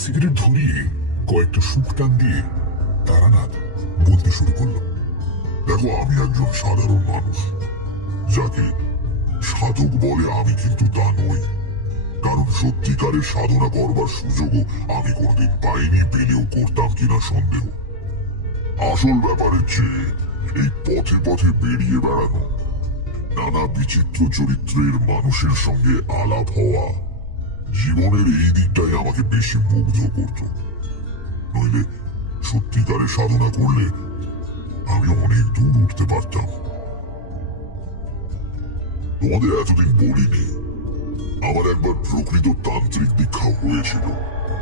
Cigarette ধরিয়ে কয়েকটা সুখ টান দিয়ে তারানাথ বলতে শুরু করলো, দেখো, আমি একজন সাধারণ মানুষ। যাকে সাধক বলে আমি কিন্তু তা নই। কারণ সত্যিকারের সাধনা করবার সুযোগও আমি কোনদিন পাইনি, পেলেও করতাম কিনা সন্দেহ। আসল ব্যাপারের চেয়ে এই পথে পথে বেরিয়ে বেড়ানো, নানা বিচিত্র চরিত্রের মানুষের সঙ্গে আলাপ হওয়া, জীবনের এই দিকটাই আমাকে বেশি মুগ্ধ করত। নইলে সত্যিকারের সাধনা করলে আমি অনেক দূর উঠতে পারতাম। তোমাদের এতদিন বলিনি, আমার একবার প্রকৃত তান্ত্রিক দীক্ষা হয়েছিল।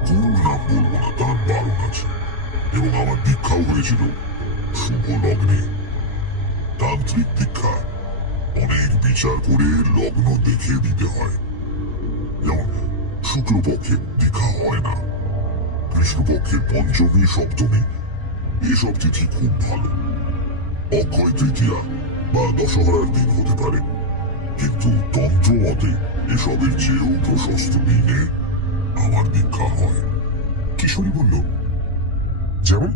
গুরুর নাম বলবো না, তার বারণ আছে। এবং আমার দীক্ষাও হয়েছিল শুভ লগ্নে। তান্ত্রিক দীক্ষা অনেক বিচার করে লগ্ন দেখে দিতে হয়। যেমন শুক্লপক্ষে দীক্ষা হয় না, কৃষ্ণপক্ষের পঞ্চমী সপ্তমী এসব তিথি খুব ভালো। অক্ষয় তৃতীয়া বা দশহরার দিন হতে পারে, কিন্তু তন্ত্র মতে এসবের চেয়েও প্রশস্ত দিনে আমার দীক্ষা হয়। কিশোরী বলল, যেমন?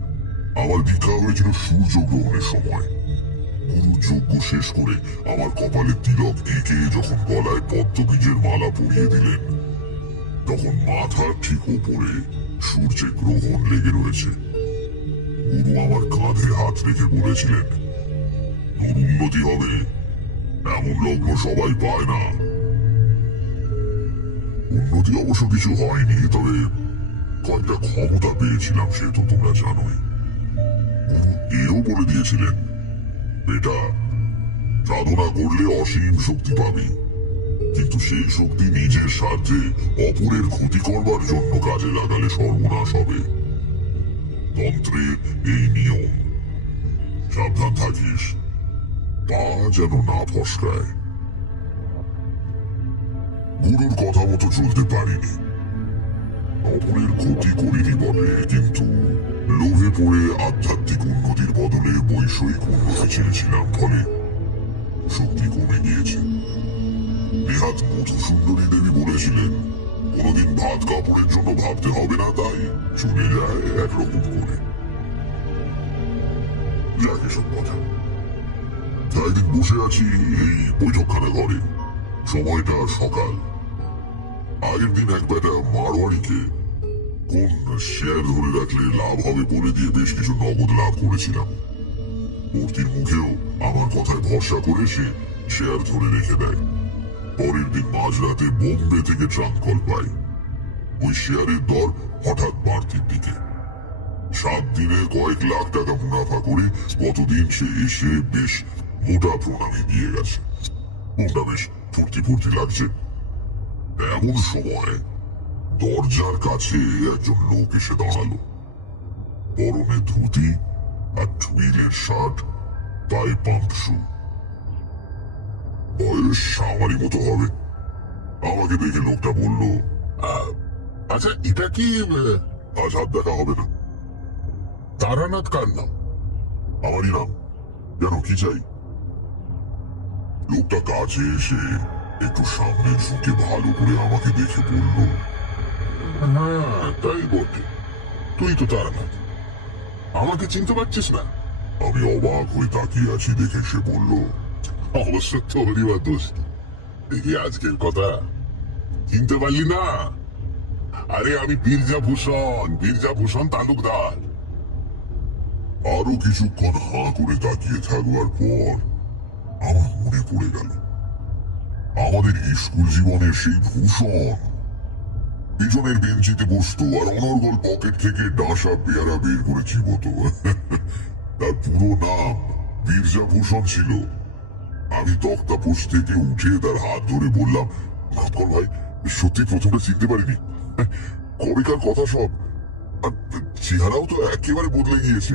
আমার দীক্ষা হয়েছিল সূর্যগ্রহণের সময়। গুরু যজ্ঞ শেষ করে আমার কপালে তিলক এঁকে যখন গলায় পদ্মবীজের মালা পরিয়ে দিলেন, তখন মাথার ঠিক ওপরে সূর্যের গ্রহণ লেগে রয়েছে। গুরু আমার কাঁধে হাত রেখে বলেছিলেন, তোর উন্নতি হবে, এমন লগ্ন সবাই পায় না। উন্নতি অবশ্য কিছু হয়নি, তবে কয়েকটা ক্ষমতা পেয়েছিলাম, সে তো তোমরা জানোই। গুরু এও বলে দিয়েছিলেন, বেটা, সাধনা করলে অসীম শক্তি পাবি, কিন্তু সেই শক্তি নিজের স্বার্থে অপরের ক্ষতি করবার জন্য কাজে লাগালে সর্বনাশ হবে। তন্ত্রের এই নিয়ম, সাবধান থাকিস, পা যেন না ফসকায়। গুরুর কথা মতো চলতে পারিনি। অপরের ক্ষতি করিনি বটে, কিন্তু লোভে পড়ে আধ্যাত্মিক উন্নতির বদলে বৈষয়িক উন্নতি চেয়েছিলাম, ফলে শক্তি কমে গিয়েছে। নেহাত মধুসুন্দরী দেবী বলেছিলেন, কোনোদিন ভাত কাপড়ের জন্য ভাবতে হবে না, তাই চলে যায় একরকম করে। যাক এসব কথা। একদিন বসে আছি এই বৈঠকখানা ঘরে, সময়টা সকাল। আগের দিন এক বেটা মারোয়ারিকে কোন শেয়ার ধরে রাখলে লাভ হবে বলে দিয়ে বেশ কিছু নগদ লাভ করেছিলাম। মূর্তির মুখেও আমার কথায় ভরসা করে সে শেয়ার ধরে রেখে দেয়। পরের দিন মাঝরাতে বোম্বে থেকে ট্রাঙ্ক কল পাই, ওই শেয়ারের দর হঠাৎ বাড়তির দিকে। 7 দিনে কয়েক লাখ টাকা মুনাফা করে কতদিন সে এসে বেশ মোটা প্রণামী দিয়ে গেছে। মনটা বেশ ফুর্তি ফুর্তি লাগছে। এমন সময় দরজার কাছে একজন লোক এসে দাঁড়ালো। পরনে ধুতি আর টুইলের শার্ট, পায়ে পাম্প শু। বয়স আমারই মতো হবে। আমাকে দেখে লোকটা বলল, আচ্ছা, এটা কি আজ হাত দেখা হবে না। তারানাথ কার নাম? আমারই নাম। কেন, কি চাই? লোকটা কাছে এসে একটু সামনে ঝুঁকে ভালো করে আমাকে দেখে বলল, হ্যাঁ, তাই বটে, তুই তো তারানাথ। আমাকে চিনতে পারছিস না? আমি অবাক হয়ে তাকিয়ে আছি দেখে সে বলল, অবশ্য তোরই বা দোষ কি? দেখি আজকের কথা, চিনতে পারলি না? আরে আমি বীরজাভূষণ তালুকদার। আরো কিছুক্ষণ হাঁ করে তাকিয়ে থাকবার পর আমার মনে পড়ে গেল আমাদের স্কুল জীবনের সেই ভূষণ। পিছনের বেঞ্চিতে বসতো আর অনর্গল পকেট থেকে ডাঁসা পেয়ারা বের করে চিবোতো। তার পুরো নাম বীরজাভূষণ ছিল। আমি তক্তাপোষ থেকে উঠে তার হাত ধরে বললাম, মাফ কর ভাই, সত্যি প্রথমটা চিনতে পারিনি। কবেকার কথা সব, আর চেহারাও তো একেবারে বদলে গিয়েছে।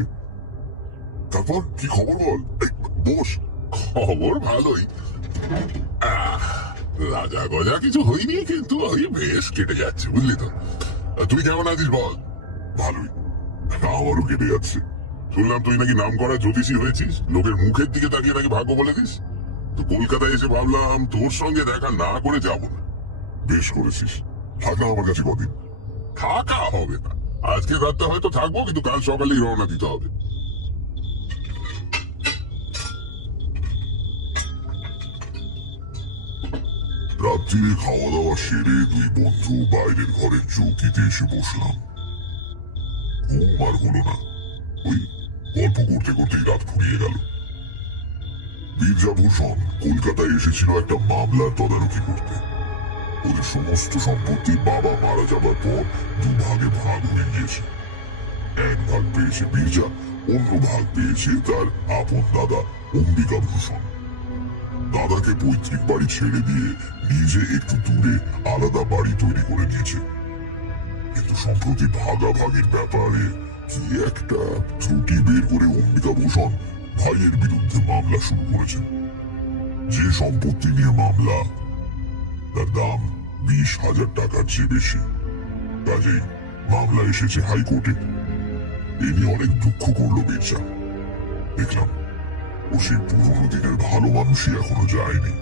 তারপর কি খবর বল? বস। খবর ভালোই। রাজা গজা কিছু হয়নি, কিন্তু ওই বেশ কেটে যাচ্ছে, বুঝলি তো। তুই কেমন আছিস বল? ভালোই, আমারও কেটে যাচ্ছে। শুনলাম তুই নাকি নাম করা জ্যোতিষী হয়েছিস, লোকের মুখের দিকে তাকিয়ে নাকি ভাগ্য বলে দিস। তো কলকাতায় এসে ভাবলাম তোর সঙ্গে দেখা না করে যাব না। বেশ করেছিস, থাক না আমার কাছে কদিন। থাকা হবে না, আজকে রাতটা হয়তো থাকবো, কিন্তু কাল সকালেই রওনা দিতে হবে। রাত্রিরে খাওয়া দাওয়া সেরে দুই বন্ধু বাইরের ঘরের চৌকিতে এসে বসলাম। ঘুম আর হলো না, ওই গল্প করতে করতেই রাত ফুরিয়ে গেল। বীরজাভূষণ কলকাতায় এসেছিল একটা মামলার তদারকি করতে। ওদের সমস্ত সম্পত্তি বাবা মারা যাবার পর দুভাগে ভাগ হয়ে গিয়েছে। এক ভাগ পেয়েছে বীরজা, অন্য ভাগ পেয়েছে তার আপন দাদা অম্বিকাভূষণ। দাদাকে পৈতৃক বাড়ি ছেড়ে দিয়ে নিজে একটু দূরে আলাদা বাড়ি তৈরি করে নিয়েছে। কিন্তু সম্প্রতি ভাগাভাগির ব্যাপারে কি একটা ত্রুটি বের করে অম্বিকাভূষণ ভাইয়ের বিরুদ্ধে মামলা শুরু করেছেন। যে সম্পত্তি নিয়ে মামলা, তার দাম 20,000 টাকার চেয়ে বেশি। কাজেই মামলা এসেছে হাইকোর্টে। এ নিয়ে অনেক দুঃখ করলো বীরজা। দেখলাম ও সেই পুরোনো দিনের ভালো মানুষই এখনো যায়নি।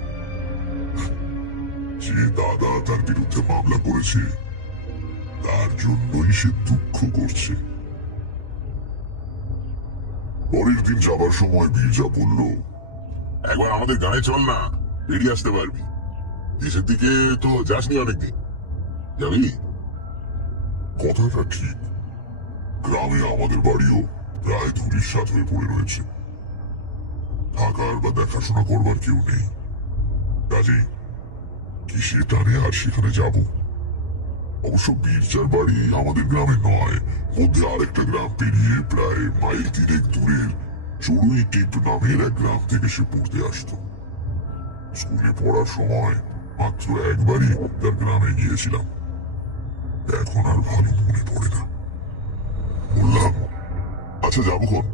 যে দাদা তার বিরুদ্ধে মামলা করেছে, তার জন্যই সে দুঃখ করছে। পরের দিন যাবার সময় বীরজা বলল, একবার আমাদের গায়ে চল না, বেরিয়ে আসতে পারবি। দেশের দিকে তো যাসনি অনেকদিন, যাবি? কথাটা ঠিক। গ্রামে আমাদের বাড়িও প্রায় ধূলিসাৎ হয়ে পড়ে রয়েছে। থাকার বা দেখাশোনা করবার কেউ নেই। কাজেই কিসের টানে আর সেখানে যাব? অবশ্য বীরজার বাড়ি আমাদের গ্রামে নয়, মধ্যে আরেকটা গ্রাম পেরিয়ে প্রায় মাইল 3 দূরের চড়ুই টিপ নামের এক গ্রাম থেকে সে পড়তে আসতো। স্কুলে পড়ার সময় মাত্র একবারই তার গ্রামে গিয়েছিলাম। এখন আর ভালো মনে পড়ে না। বললাম, আচ্ছা যাবো খন?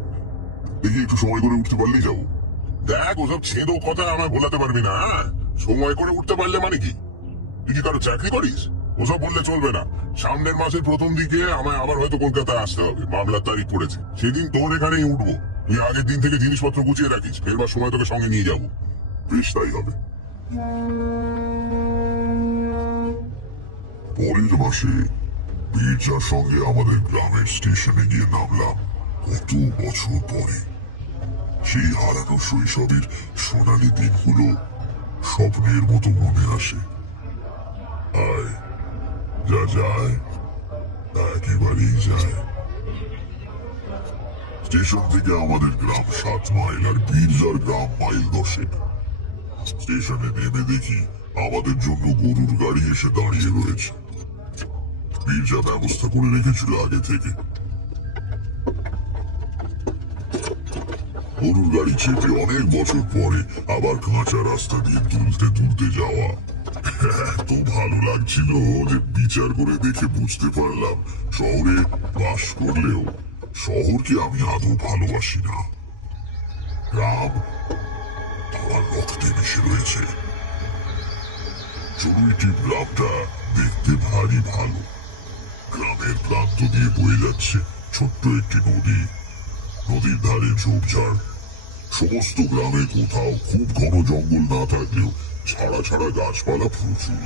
দেখি একটু সময় করে উঠতে পারলেই যাবো। দেখ, ওসব ছেদো কথা আমায় ভোলাতে পারবি না। সময় করে উঠতে পারলে মানে কি? তুই কি কারো চাকরি করিস? ওসব বললে চলবে না। সামনের মাসের প্রথম দিকে আমায় আবার হয়তো কলকাতায় আসতে হবে, মামলার তারিখ পড়েছে। সেদিন তোর এখানেই উঠবো। তুই আগের দিন থেকে জিনিসপত্র গুছিয়ে রাখিস, ফেরবার সময় তোকে সঙ্গে নিয়ে যাবো। বেশ, তাই হবে। পরের মাসে বীরজার সঙ্গে আমাদের গ্রামের স্টেশনে গিয়ে নামলাম কত বছর পরে। সেই হারানো শৈশবের সোনালী দিনগুলো স্বপ্নের মতো মনে আসে। আয়, যা যায় তা একেবারেই যায়। স্টেশন থেকে আমাদের গ্রাম 7 মাইল আর বীরজার গ্রাম মাইল 10। স্টেশনে নেমে দেখি আমাদের জন্য গরুর গাড়ি এসে দাঁড়িয়ে রয়েছে। বীরজা ব্যবস্থা করে রেখেছিল আগে থেকে। গরুর গাড়ি চেপে অনেক বছর পরে আবার কাঁচা রাস্তা দিয়ে দুলতে দুলতে যাওয়া এত ভালো লাগছিল যে বিচার করে দেখে বুঝতে পারলাম শহরে বাস করলেও শহরকে আমি আদৌ ভালোবাসি না। গ্রাম আমার রক্তে মিশে রয়েছে। চড়ুইটি গ্রামটা দেখতে ভারী ভালো। গ্রামের প্রান্ত দিয়ে বয়ে যাচ্ছে ছোট্ট একটি নদী। নদীর ধারে ঝোপঝাড়। সমস্ত গ্রামে কোথাও খুব ঘন জঙ্গল না থাকলেও ছাড়া ছাড়া গাছপালা প্রচুর।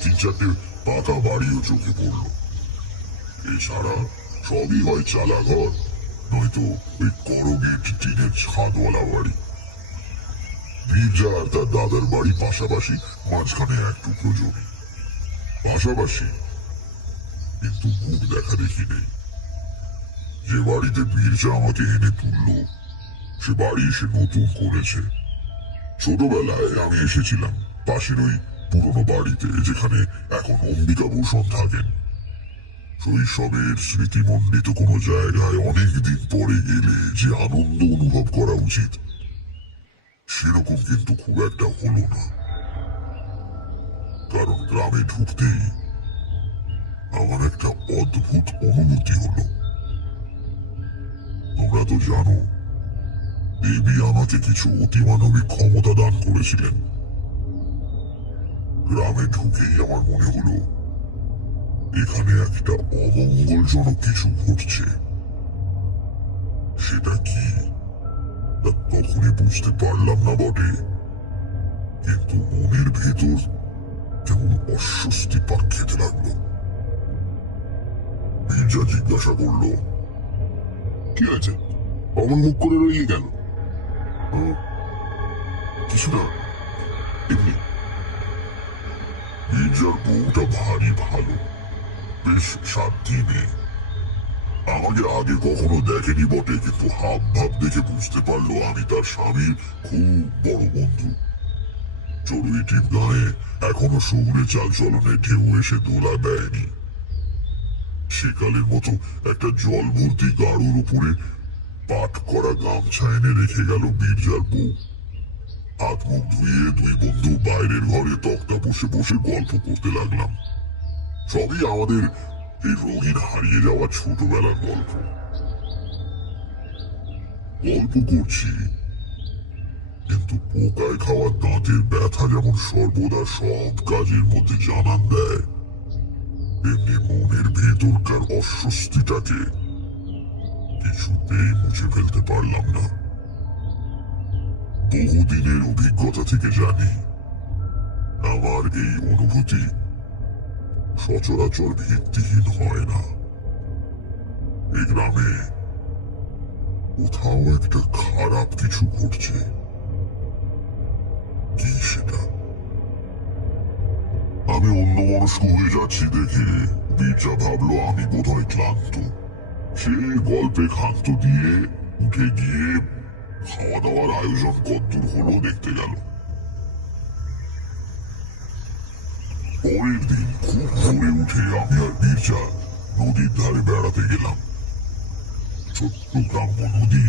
3-4টে পাকা বাড়িও চোখে পড়ল। এছাড়া সবই হয় চালা ঘর, নয়তো ওই করগেট টিনের ছাদওয়ালা বাড়ি। বীরজা আর তার দাদার বাড়ি পাশাপাশি, মাঝখানে এক টুকরো জমি। পাশাপাশি, কিন্তু মুখ দেখা দেখি নেই। যে বাড়িতে বীরজা আমাকে এনে তুলল, সে বাড়ি সে নতুন করেছে। ছোটবেলায় আমি এসেছিলাম পাশের ওই পুরনো বাড়িতে, যেখানে এখন অম্বিকাভূষণ থাকেন। শৈশবের স্মৃতিমণ্ডিত কোনো জায়গায় অনেকদিন পরে গেলে যে আনন্দ অনুভব করা উচিত, সেরকম কিন্তু খুব একটা হলো না। কারণ গ্রামে ঢুকতেই আমার একটা অদ্ভুত অনুভূতি হলো। তোমরা তো জানো, দেবী আমাকে কিছু অতিমানবিক ক্ষমতা দান করেছিলেন। গ্রামে ঢুকেই আমার মনে হলো এখানে একটা অমঙ্গলজনক কিছু ঘটছে। সেটা কি তা তখনই বুঝতে পারলাম না বটে, কিন্তু মনের ভেতর কেমন অস্বস্তি পাক খেতে লাগলো। মির্জা জিজ্ঞাসা করলো, কি হয়েছে? অমন মুখ করে রইলি কেন? কিছু না, এমনি। মির্জার বউটা ভারী ভালো, বেশ সাধ্যি মেয়ে। আমাকে আগে কখনো দেখেনি বটে, কিন্তু হাব ভাব দেখে বুঝতে পারলো আমি তার স্বামীর খুব বড় বন্ধু। চড়ুইটির গায়ে এখনো শহুরে চালচলনে ঢেউ এসে দোলা দেয়নি। সেকালের মতো একটা জল ভর্তি গাড়ুর উপরে পাট করা গামছা এনে রেখে গেল মির্জার বউ। হাত মুখ ধুয়ে দুই বন্ধু বাইরের ঘরে তক্তা বসে বসে গল্প করতে লাগলাম। সবই আমাদের এই রঙিন হারিয়ে যাওয়া ছোটবেলার গল্প। গল্প করছি, কিন্তু পোকায় খাওয়া দাঁতের ব্যথা যেমন সর্বদা সব কাজের মধ্যে জানান দেয়, তেমনি মনের ভেতরকার অস্বস্তিটাকে কিছুতেই মুছে ফেলতে পারলাম না। বহুদিনের অভিজ্ঞতা থেকে জানি, আমার এই অনুভূতি সচরাচর ভিত্তিহীন হয় না। এই গ্রামে কোথাও একটা খারাপ কিছু ঘটছে। কি সেটা? আমি অন্যমনস্ক হয়ে যাচ্ছি দেখে মির্জা ভাবলো আমি বোধহয় ক্লান্ত। সে গল্পে ক্ষান্ত দিয়ে উঠে গিয়ে খাওয়া দাওয়ার আয়োজন কদ্দূর হলো দেখতে গেল। পরের দিন খুব ভোরে উঠে আমি আর মির্জা নদীর ধারে বেড়াতে গেলাম। ছোট্ট গ্রাম্য নদী,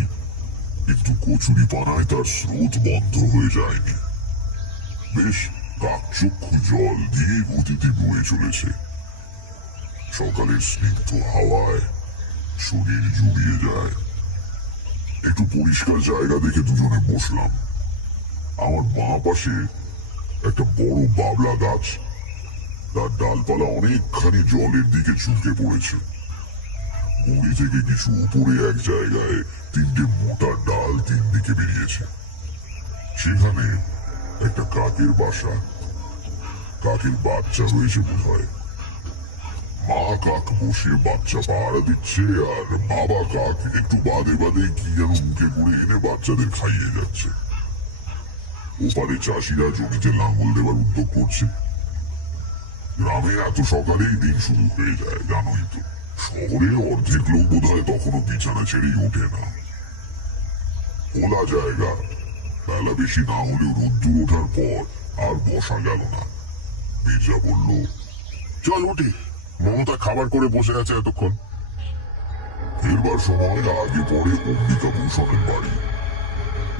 কিন্তু কচুরি পানায় তার স্রোত বন্ধ হয়ে যায়নি। বেশ কাকচক্ষু জল দিয়ে গতিতে বয়ে চলেছে। সকালের স্নিগ্ধ হাওয়ায় শরীর জুড়িয়ে যায়। একটু পরিষ্কার জায়গা দেখে দুজনে বসলাম। আমার বাঁ পাশে একটা বড় বাবলা গাছ, তার ডালপালা অনেকখানি জলের দিকে ঝুঁকে পড়েছে। গুড়ি থেকে কিছু উপরে এক জায়গায় তিনটে মোটা ডাল তিন দিকে বেরিয়েছে। সেখানে একটা কাকের বাসা, কাকের বাচ্চা রয়েছে বোধ হয়। মা কাক বসে বাচ্চা পাহারা দিচ্ছে, আর বাবা কাক একটু বাদে বাদে কি যেন মুখে করে এনে বাচ্চাদের খাইয়ে যাচ্ছে। ওপারে চাষিরা জমিতে লাঙ্গল দেবার উদ্যোগ করছে। গ্রামে এত সকালেই দিন শুরু হয়ে যায়, জানোই তো। শহরে অর্ধেক লোক বোধ হয় তখনও বিছানা ছেড়েই ওঠে না। খোলা জায়গা, বেলা বেশি না হলেও রোদ্দুর ওঠার পর আর বসা গেল না। মির্জা বলল, চল উঠি, মমতা খাবার করে বসে আছে এতক্ষণ। ফেরবার সময় আগে পরে অম্বিকা ভূষণের বাড়ি।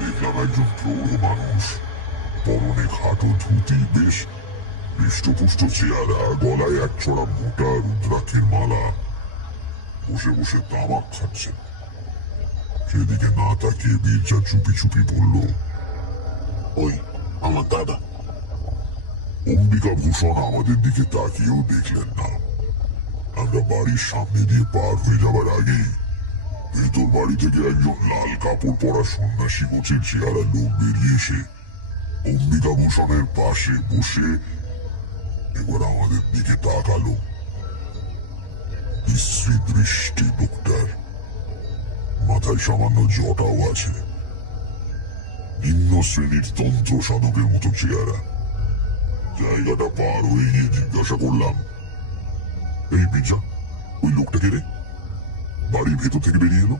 দেখলাম একজন প্রৌঢ় মানুষ, পরনে খাটো ধুতি, বেশ হৃষ্টপুষ্ট চেহারা, গলায় এক ছড়া মোটা রুদ্রাক্ষের মালা, বসে বসে তামাক খাচ্ছেন। সেদিকে না তাকিয়ে মির্জা চুপি চুপি বলল, ওই আমার দাদা। অম্বিকা ভূষণ আমাদের দিকে তাকিয়েও দেখলেন না। আমরা বাড়ির সামনে দিয়ে পার হয়ে যাবার আগেই ভেতর বাড়ি থেকে একজন লাল কাপড় পরা সন্ন্যাসী গোছের চেহারা লোক বেরিয়ে এসে অম্বিকা ভূষণের পাশে বসে এবার আমাদের দিকে তাকালো। বিশ্রী দৃষ্টি লোকটার, মাথায় সামান্য জটাও আছে। নিম্ন শ্রেণীর তন্ত্র সাধকের মতো চেহারা। জায়গাটা পার হয়ে গিয়ে জিজ্ঞাসা করলাম, এই মির্জা, ওই লোকটাকে রে বাড়ির ভেতর থেকে বেরিয়ে এলো?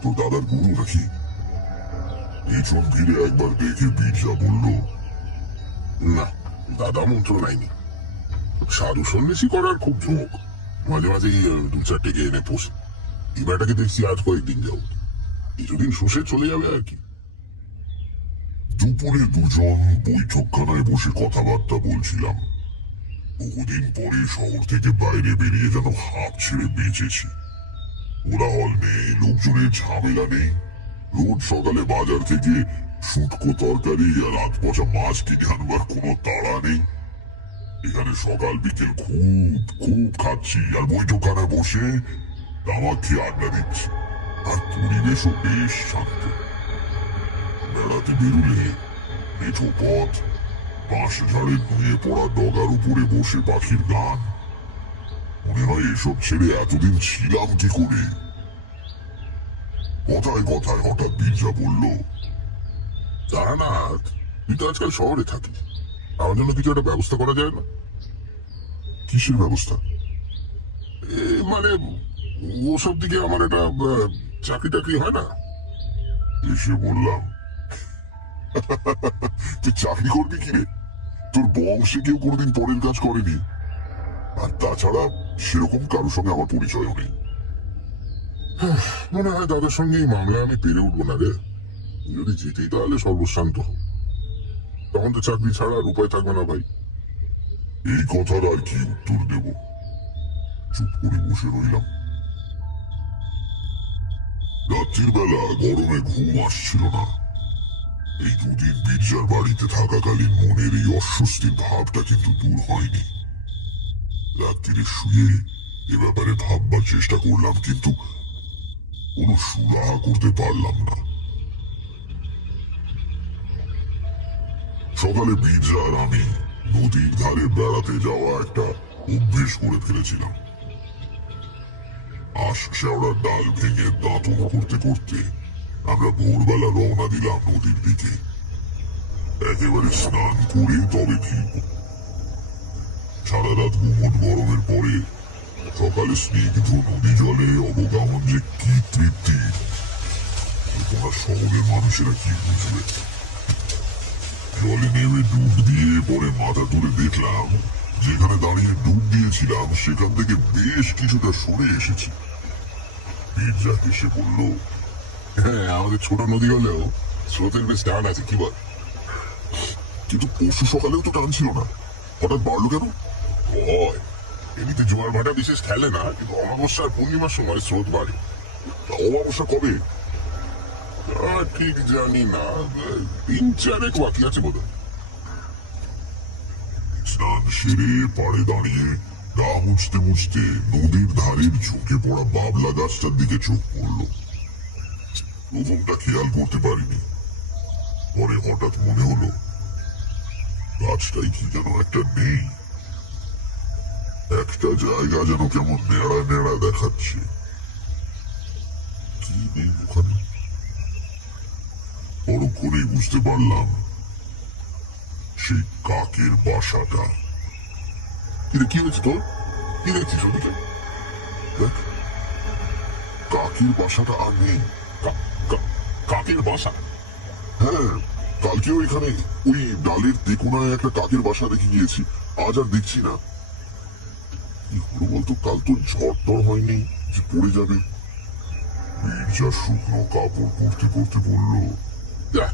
তোর দাদার গুরু নাকি? পেছন ফিরে একবার দেখে মির্জা বলল, না, দাদা মন্ত্র নাইনি। সাধু সন্ন্যাসী করার খুব ঝোঁক, মাঝে মাঝে দু চারটে এনে পোষে। এই বেটাকে দেখছি আজ কয়েকদিন যাও, কিছুদিন শুষে চলে যাবে আর কি। দুপুরে দুজন বৈঠকখানায় বসে কথাবার্তা বলছিলাম। বহুদিন পরে শহর থেকে বাইরে বেরিয়ে যেন হাঁপ ছেড়ে বেঁচেছি। কোলাহল নেই, লোকজনের ঝামেলা নেই। রোজ সকালে বাজার থেকে শুটকো তরকারি আর রাত পচা মাছ কিনে আনবার কোনো তাড়া নেই। এখানে সকাল বিকেল খুব খুব খাচ্ছি, আর বৈঠকখানায় বসে তামাক খেয়ে আড্ডা দিচ্ছি। আর পরিবেশও বেশ শান্ত। বেড়াতে বেরুলে মেঠো পথ, বাঁশ ঝাড়ের নুয়ে পড়া ডগার উপরে বসে পাখির গান, মনে হয় এসব ছেড়ে এতদিন ছিলাম কি করে। কথায় কথায় হঠাৎ বীরজা বলল, তারানাথ, তুই তো আজকাল শহরে থাকিস, আমার জন্য কিছু একটা ব্যবস্থা করা যায় না? কিসের ব্যবস্থা? মানে ওসব দিকে আমার একটা চাকরি টাকরি হয় না? এসে বললাম, তুই চাকরি করবি কি রে? তোর বংশে কেউ কোনোদিন পরের কাজ করেনি, আর তাছাড়া সেরকম কারোর সঙ্গে আমার পরিচয়ও নেই। মনে হয় তাদের সঙ্গে এই মামলায় আমি পেরে উঠবো না রে। যদি জিতি তাহলে সর্বশান্ত হোক, তখন তো চাকরি ছাড়া আর উপায় থাকবে না ভাই। এই কথার আর কি উত্তর দেব? চুপ করে বসে রইলাম। রাত্রির বেলা গরমে ঘুম আসছিল না। এই দুদিন বীরজার বাড়িতে থাকাকালীন মনের এই অস্বস্তির ভাবটা কিন্তু দূর হয়নি। রাত্রিরে শুয়ে এ ব্যাপারে ভাববার চেষ্টা করলাম, কিন্তু কোনো সুরাহা করতে পারলাম না। সকালে বীরজা আর আমি নদীর ধারে বেড়াতে যাওয়া একটা অভ্যেস করে ফেলেছিলাম। আশ শেওড়ার ডাল ভেঙে দাঁতন করতে করতে আমরা ভোরবেলা রওনা দিলাম নদীর দিকে। একেবারে স্নান করে তবে ফিরব। সারা রাত গুমট গরমের পরে সকালে স্নিগ্ধ নদী জলে অবগামন যে কি তৃপ্তি, তোমার শহরের মানুষেরা কি বুঝবে। জলে নেমে ডুব দিয়ে পরে মাথা তুলে দেখলাম, যেখানে দাঁড়িয়ে ডুব দিয়েছিলাম সেখান থেকে বেশ কিছুটা সরে এসেছি। বীরজা হেসে বলল, হ্যাঁ, আমাদের ছোট নদী হলেও স্রোতের বেশ টান আছে, কি বল? কিন্তু পরশু সকালেও তো টান ছিল না, হঠাৎ বাড়লো কেন? হয়, এমনিতে জোয়ার ভাটা বিশেষ খেলে না, কিন্তু অমাবস্যা আর পূর্ণিমার সময় স্রোত বাড়ে। তা অমাবস্যা কবে? তা ঠিক জানি না, 3-4 বাকি আছে বোধ হয়। স্নান সেরে পাড়ে দাঁড়িয়ে গা মুছতে মুছতে নদীর ধারের ঝুঁকে পড়া বাবলা গাছটার দিকে চোখ পড়ল। প্রথমটা খেয়াল করতে পারিনি, পরে হঠাৎ মনে হলো গাছটাই কি যেন একটা নেই। একটা জায়গা যেন কেমন নেড়া নেড়া দেখাচ্ছে। কি নেই ওখানে? পরক্ষণেই বুঝতে পারলাম সেই কাকের বাসাটা। কিন্তু কি হয়েছে তোর? কি দেখছিস ওদিকে? দেখ, কাকের বাসাটা আর নেই। কাকের বাসা? হ্যাঁ, কালকেও এখানে ওই ডালের তেকোনায় একটা কাকের বাসা দেখে গিয়েছি, আজ আর দেখছি না। কি হলো বলতো? কাল তো ঝড় টড় হয়নি যে পড়ে যাবে। বীরজা শুকনো কাপড় পরতে পরতে বলল, যা,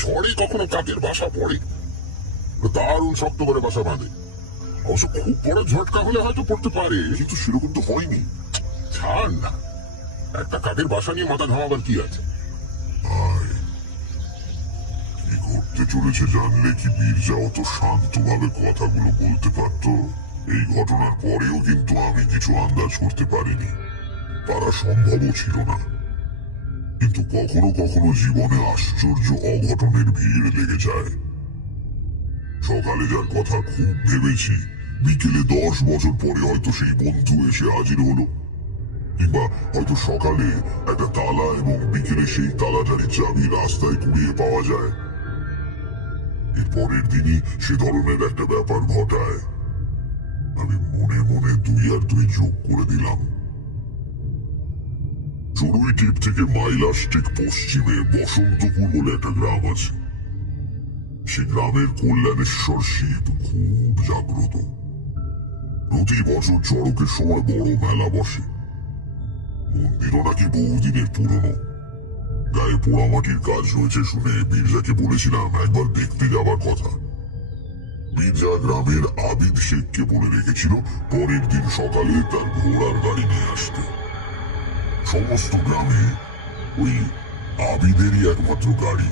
ঝড়ে কখনো কাকের বাসা পড়ে? দারুণ শক্ত করে বাসা বাঁধে। অবশ্য খুব বড় ঝটকা হলে হয়তো পড়তে পারে, কিন্তু সেরকম তো হয়নি। ছাড় না, একটা কাকের বাসা নিয়ে মাথা ঘামাবার কি আছে? আয়, কি ঘটতে চলেছে জানলে কি বীরজা অত শান্তভাবে কথাগুলো বলতে পারত? এই ঘটনার পরেও কিন্তু আমি কিছু আন্দাজ করতে পারিনি, পারা সম্ভবও ছিল না। কিন্তু কখনো কখনো জীবনে আশ্চর্য অঘটনের ভিড় লেগে যায়। সকালে যার কথা খুব ভেবেছি, বিকেলে 10 বছর পরে হয়তো সেই বন্ধু এসে হাজির হলো, কিংবা হয়তো সকালে একটা তালা এবং বিকেলে সেই তালাটারি চাবি রাস্তায় কুড়িয়ে পাওয়া যায়। এর পরের দিনই সে ধরনের একটা ব্যাপার ঘটায়। আমি মনে মনে 2 আর 2 যোগ করে দিলাম। চড়ুই টিপ থেকে মাইলাস ঠিক পশ্চিমে বসন্তপুর বলে একটা গ্রাম আছে। সে গ্রামের কল্যাণেশ্বর শিব খুব জাগ্রত। প্রতি বছর চড়কের সময় বড় মেলা বসে। মন্দিরও নাকি বহুদিনের পুরনো। গায়ে পোড়ামাটির কাজ রয়েছে শুনে বীরজাকে বলেছিলাম একবার দেখতে যাবার কথা। বীরজা গ্রামের আবিদ শেখকে বলে রেখেছিল পরের দিন সকালে তার ঘোড়ার গাড়ি নিয়ে আসতে। সমস্ত গ্রামে ওই আবিদেরই একমাত্র গাড়ি।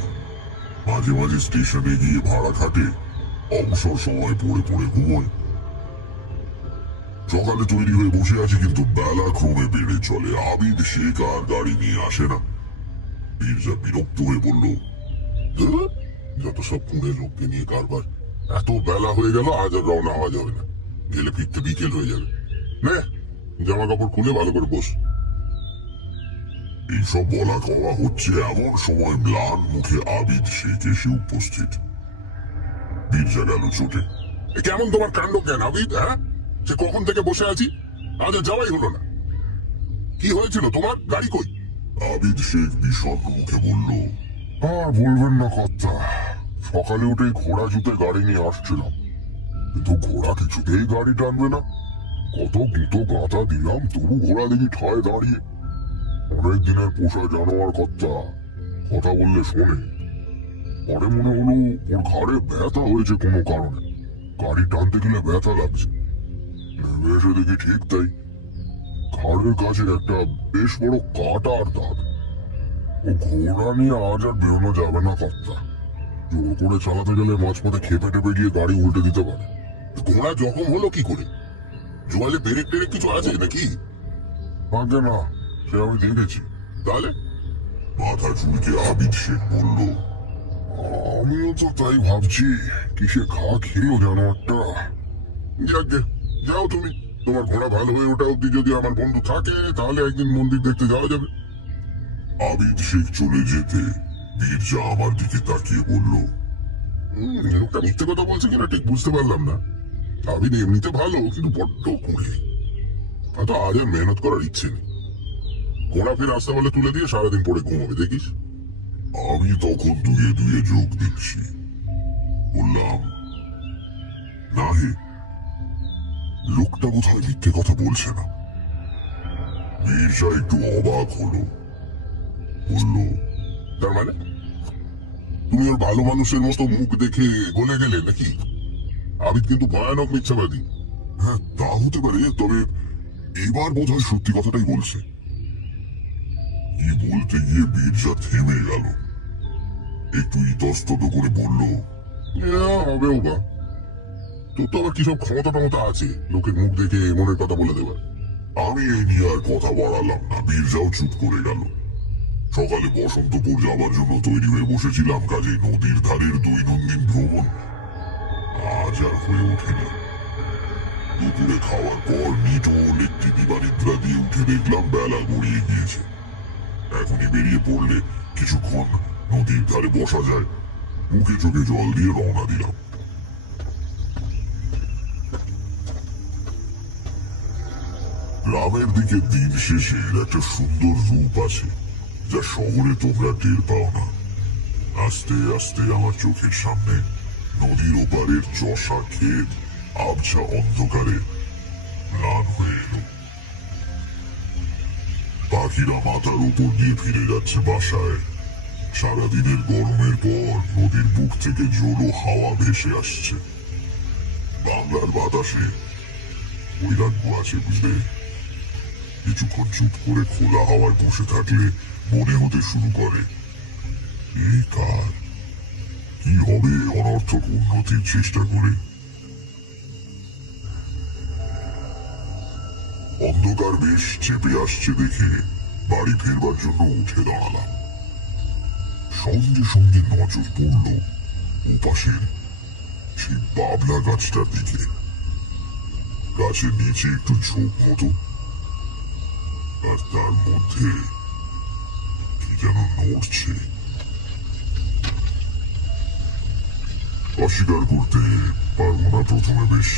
মাঝে মাঝে স্টেশনে গিয়ে ভাড়া খাটে, অবসর সময় পড়ে পড়ে ঘুমোয়। সকালে তৈরি হয়ে বসে আছে, কিন্তু বেলা ক্রমে বেড়ে চলে, আবিদ শেখ আর গাড়ি নিয়ে আসে না। বীরজা বিরক্ত হয়ে বলল, যত সব পুনের লোককে নিয়ে কারবার। এত বেলা হয়ে গেল, আজ আর রওনা হওয়া যাবে না, গেলে ফিরতে বিকেল হয়ে যাবে। নে জামা কাপড় খুলে ভালো করে বস। এইসব বলা কওয়া হচ্ছে এমন সময় ম্লান মুখে আবিদ শেখ এসে উপস্থিত। বীরজা গেল চোটে। এ কেমন তোমার কাণ্ড কেন আবিদ? হ্যাঁ, সে কখন থেকে বসে আছি, আজ আর যাওয়াই হলো না। কি হয়েছিল তোমার? গাড়ি কই? আবিদ শেখ বিষণ্ণ মুখে বলল, আর বলবেন না কর্তা, সকালে উঠে ঘোড়া জুতে গাড়ি নিয়ে আসছিলাম, কিন্তু ঘোড়া কিছুতেই গাড়ি টানবে না। কত গুঁতো গাঁথা দিলাম, তবু ঘোড়া দেখি ঠায় দাঁড়িয়ে। অনেক দিনের পোষা জানোয়ার কর্তা, কথা বললে শোনে। পরে মনে হলো ওর ঘাড়ে ব্যথা হয়েছে কোনো কারণে, গাড়ি টানতে গেলে ব্যথা লাগছে। নেমে এসে দেখি ঠিক তাই, ঘাড়ের কাছে একটা বেশ বড় কাটার দাগ। ও ঘোড়া নিয়ে আজ আর বেরোনো যাবে না কর্তা, জোর করে চালাতে গেলে মাঝপথে খেপে টেপে গিয়ে গাড়ি উল্টে দিতে পারে। ঘোড়া জখম হলো কি করে? জোয়ালে পেরেক টেরেক কিছু আছে নাকি? আগে না, সে আমি দেখেছি। তাহলে মাথা চুলকে আবিদ শেখ বলল, আমিও তো তাই ভাবছি, কিসে ঘা খেলো জানোয়ারটা। যাকে যাও তুমি, তোমার ঘোড়া ভালো হয়ে ওঠা অব্দি যদি আমার বন্ধু থাকে তাহলে একদিন মন্দির দেখতে যাওয়া যাবে। আবিদ শেখ চলে যেতে বীরজা আমার দিকে তাকিয়ে বলল, লোকটা মিথ্যে কথা বলছে কিনা ঠিক বুঝতে পারলাম না। আবিদ এমনিতে ভালো, কিন্তু বড্ড কুঁড়ে। হয়তো আজ আর মেহনত করার ইচ্ছে নেই। ঘোড়া ফের রাস্তা বলে তুলে দিয়ে সারাদিন পরে ঘুমাবে, দেখিস। আমি তখন দুয়ে দুয়ে যোগ দিচ্ছি। বললাম, না হে, লোকটা বোধহয় মিথ্যে কথা বলছে না। বীরজা একটু অবাক হলো, বলল, তার মানে তুমি ওর ভালো মানুষের মতো মুখ দেখে গলে গেলে নাকি? আবিদ কিন্তু ভয়ানক মিথ্যাবাদী। হ্যাঁ তা হতে পারে, তবে এবার বোধহয় সত্যি কথাটাই বলছে। কি বলতে গিয়ে বীরজা থেমে গেল, একটু ইতস্তত করে বলল, হবেও বা, তোর তো আবার কিসব ক্ষমতা টমতা আছে লোকের মুখ দেখে মনের কথা বলে দেবার। আমি এই নিয়ে আর কথা বাড়ালাম না। বীরজাও চুপ করে গেল। সকালে বসন্তপুর যাবার জন্য তৈরি হয়ে বসেছিলাম, কাজেই নদীর ধারের দৈনন্দিন ভ্রমণ আজ আর হয়ে ওঠেনি। দুপুরে খাওয়ার পর নিটোল একটি দিবানিদ্রা দিয়ে উঠে দেখলাম বেলা গড়িয়ে গিয়েছে। এখনই বেরিয়ে পড়লে কিছুক্ষণ নদীর ধারে বসা যায়। মুখে চোখে জল দিয়ে রওনা দিলাম। গ্রামের দিকে দিন শেষের একটা সুন্দর রূপ আছে, যা শহরে তোমরা টের পাও না। আস্তে আস্তে আমার চোখের সামনে নদীর ওপারের চষা ক্ষেত আবছা অন্ধকারে ম্লান হয়ে এলো। পাখিরা মাথার উপর দিয়ে ফিরে যাচ্ছে বাসায়। সারাদিনের গরমের পর নদীর বুক থেকে জোলো হাওয়া ভেসে আসছে। বাংলার বাতাসে বৈরাগ্য আছে, বুঝলে। কিছুক্ষণ চুপ করে খোলা হাওয়ায় বসে থাকলে মনে হতে শুরু করে, এই কার কি হবে অনর্থক উন্নতির চেষ্টা করে। অন্ধকার বেশ চেপে আসছে দেখে বাড়ি ফেরবার জন্য উঠে দাঁড়ালাম। সঙ্গে সঙ্গে নজর পড়ল ওপাশের সেই বাবলা গাছটার দিকে। গাছের নিচে একটু ঝোপ মতো, আর তার মধ্যে কি যেন নড়ছে। অস্বীকার করতে পারবো না, প্রথমে বেশ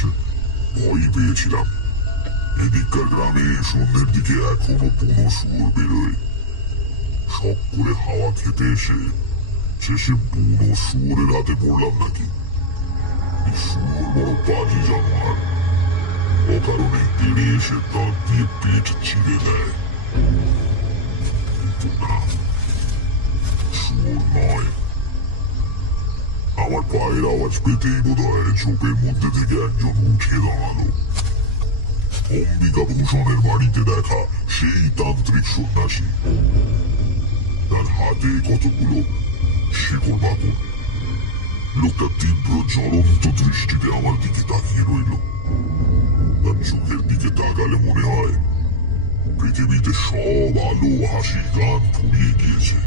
ভয় পেয়েছিলাম। এদিককার গ্রামে সন্ধ্যের দিকে এখনো বুনো শুয়োর বেরোয়। শখ করে হাওয়া খেতে এসে শেষে বুনো শুয়োরের হাতে পড়লাম নাকি। শুয়োর বড় বাজে জানোয়ার, অকারণে তেড়ে এসে দাঁত দিয়ে পেট ছিঁড়ে দেয়। শুয়োর নয়। আমার পায়ের আওয়াজ পেতেই বোধহয় ঝোপের মধ্যে থেকে একজন উঠে দাঁড়ালো। অম্বিকা ভূষণের বাড়িতে দেখা সেই তান্ত্রিক সন্ন্যাসী। তার হাতে কতগুলো শেকড় বাকড়। লোকটা তীব্র জ্বলন্ত দৃষ্টিতে আমার দিকে তাকিয়ে রইল। তার চোখের দিকে তাকালে মনে হয় পৃথিবীতে সব আলো হাসি গান ফুরিয়ে গিয়েছে,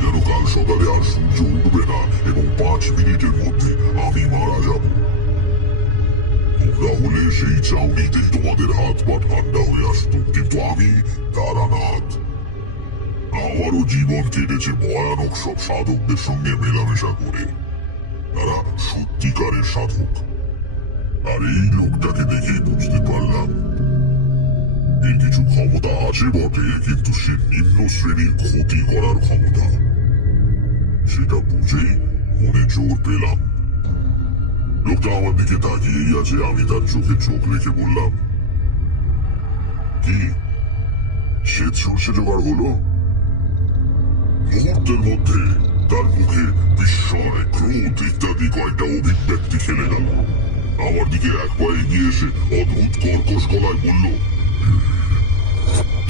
যেন কাল সকালে আর সূর্য উঠবে না এবং 5 মিনিটের মধ্যে আমি মারা যাব। তাহলে সেই চাউনিতেই তোমাদের হাত পা ঠান্ডা হয়ে আসতো, কিন্তু আমি তারানাথ। আমারও জীবন কেটেছে ভয়ানক সব সাধকদের সঙ্গে মেলামেশা করে। তারা সত্যিকারের সাধক। আর এই লোকটাকে দেখেই বুঝতে পারলাম এর কিছু ক্ষমতা আছে বটে, কিন্তু সে নিম্ন শ্রেণীর ক্ষতি করার ক্ষমতা। সেটা বুঝেই মনে জোর পেলাম। লোকটা আমার দিকে তাকিয়েই আছে, আমি তার চোখে চোখ রেখে বললাম, কি শ্বেত সর্ষে জোগাড় হলো? মুহূর্তের মধ্যে তার মুখে বিস্ময়, ক্রোধ ইত্যাদি কয়েকটা অভিব্যক্তি খেলে গেল। আমার দিকে এক পা এগিয়ে এসে অদ্ভুত কর্কশ গলায় বলল,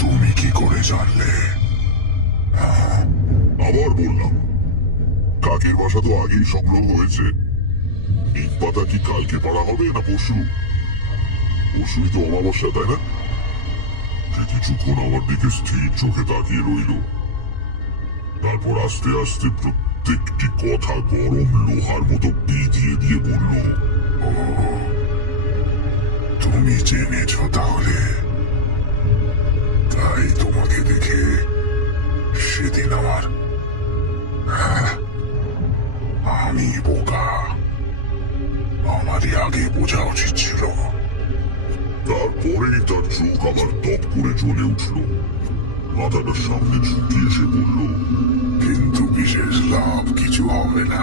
তুমি কি করে জানলে? আবার বললাম, কাকের বাসা তো আগেই সংগ্রহ হয়েছে। ইট পাতা কি কালকে পাড়া হবে না পরশু? পরশুই তো অমাবস্যা, তাই না? সে কিছুক্ষণ আমার দিকে স্থির চোখে তাকিয়ে রইল। তারপর আস্তে আস্তে প্রত্যেকটি কথা গরম লোহার মতো পিটিয়ে দিয়ে বলল, ও তুমি জেনেছ তাহলে? তাই তোমাকে দেখে সেদিন আমি বোকা। আমারই আগে বোঝা উচিত ছিল। তারপরেই তার চোখ আবার টপ করে জ্বলে উঠল। মাথাটা সামনে ঝুঁকিয়ে এসে বলল, কিন্তু বিশেষ লাভ কিছু হবে না।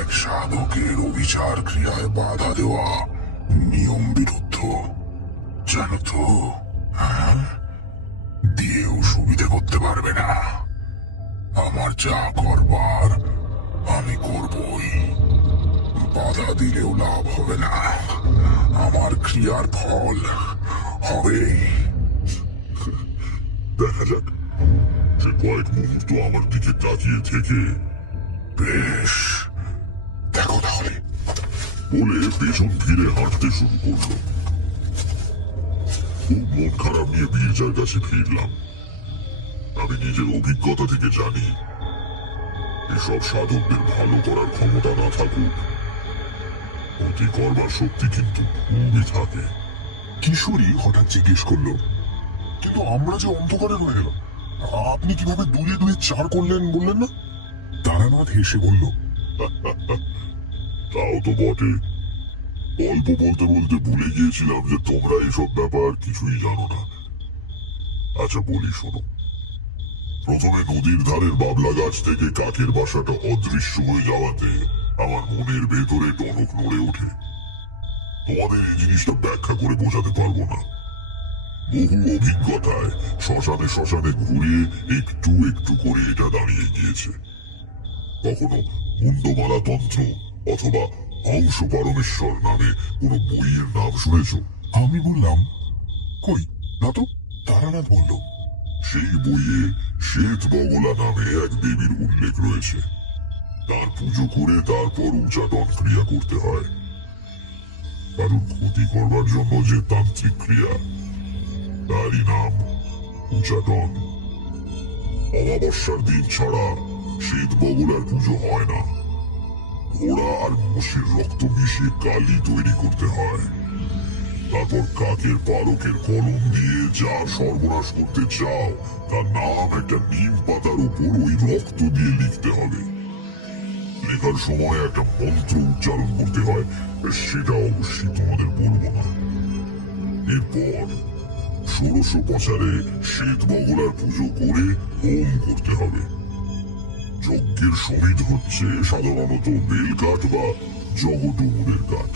এক সাধকের অবিচার ক্রিয়ায় বাধা দেওয়া নিয়ম বিরুদ্ধ, জানো তো? দিয়েও সুবিধা করতে পারবে না। আমার যা করবার আমি করবই। বাধা দিলেও লাভ হবে না। আমার ক্রিয়ার ফল হবেই। দেখা যাক। সে কয়েক মুহূর্ত আমার দিকে তাকিয়ে থেকে, বেশ, দেখো তাহলে বলে পেছন ফিরে হাঁটতে শুরু করলো। খুব মন খারাপ নিয়ে বীরজার কাছে ফিরলাম। আমি নিজের অভিজ্ঞতা থেকে জানি, এসব সাধকদের ভালো করার ক্ষমতা না থাকুক, ক্ষতি করবার শক্তি কিন্তু খুবই থাকে। কিশোরী হঠাৎ জিজ্ঞেস করলো, কিন্তু আমরা যে অন্ধকারে রয়ে গেলাম, আপনি কিভাবে দুয়ে দুয়ে চার করলেন বললেন না? তারানাথ হেসে বলল, তাও তো বটে। গল্প বলতে বলতে ভুলে গিয়েছিলাম যে তোমরা এসব ব্যাপার কিছুই জানো না। আচ্ছা বলি, শোনো। প্রথমে নদীর ধারের বাবলা গাছ থেকে কাকের বাসাটা অদৃশ্য হয়ে যাওয়াতে আমার মনের ভেতরে টনক নড়ে ওঠে। তোমাদের এই জিনিসটা ব্যাখ্যা করে বোঝাতে পারবো না। বহু অভিজ্ঞতায় শ্মশানে শ্মশানে ঘুরিয়ে একটু একটু করে এটা দাঁড়িয়ে গিয়েছে। কখনো মুন্ডমালা তন্ত্র অথবা হংস পরমেশ্বর নামে কোনো বইয়ের নাম শুনেছ? আমি বললাম, কই না তো। তারানাথ বলল, সেই বইয়ে শ্বেত বগলা নামে এক দেবীর উল্লেখ রয়েছে। তার পুজো করে তারপর উচাটন ক্রিয়া করতে হয়। কারণ ক্ষতি করবার জন্য যে তান্ত্রিক ক্রিয়া, তারই নাম উচাটন। অমাবস্যার দিন ছাড়া শ্বেত বগলার পুজো হয় না। ঘোড়া আর মোষের রক্ত মিশিয়ে কালি তৈরি করতে হয়। তারপর কাকের পালকের কলম দিয়ে যার সর্বনাশ করতে চাও তার নাম একটা নিম পাতার উপর ওই রক্ত দিয়ে লিখতে হবে। লেখার সময় একটা মন্ত্র উচ্চারণ করতে হয়, সেটা অবশ্যই তোমাদের বলবো না। এরপর 16 শ্বেত বগলার পুজো করে হোম করতে হবে। যজ্ঞের সমিত হচ্ছে সাধারণত বেল কাঠ বা জগডুমুরের কাঠ,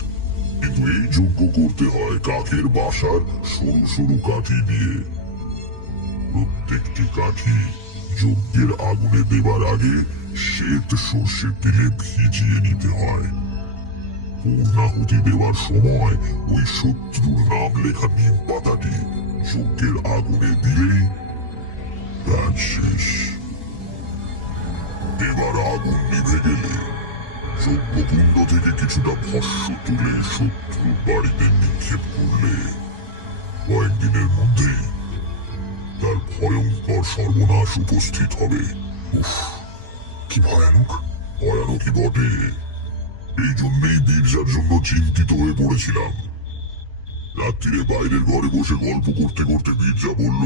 কিন্তু এই যজ্ঞ করতে হয় কাকের বাসার সরু সরু কাঠি দিয়ে। প্রত্যেকটি কাঠি যজ্ঞের আগুনে দেবার আগে শ্বেত সর্ষের তেলে ভিজিয়ে নিতে হয়। পূর্ণাহুতি দেওয়ার সময় ওই শত্রুর নাম লেখা নিম পাতাটি যজ্ঞের আগুনে দিলেই কাজ শেষ। এবার আগুন নিভে গেলে যজ্ঞকুণ্ড থেকে কিছুটা ভস্য তুলে শত্রুর বাড়িতে নিক্ষেপ করলে কয়েকদিনের মধ্যেই তার ভয়ঙ্কর সর্বনাশ উপস্থিত হবে। উফ, কি ভয়ানক। ভয়ানকই বটে। এই জন্যই বীরজার জন্য চিন্তিত হয়ে পড়েছিলাম। রাত্রিরে বাইরের ঘরে বসে গল্প করতে করতে বীরজা বলল,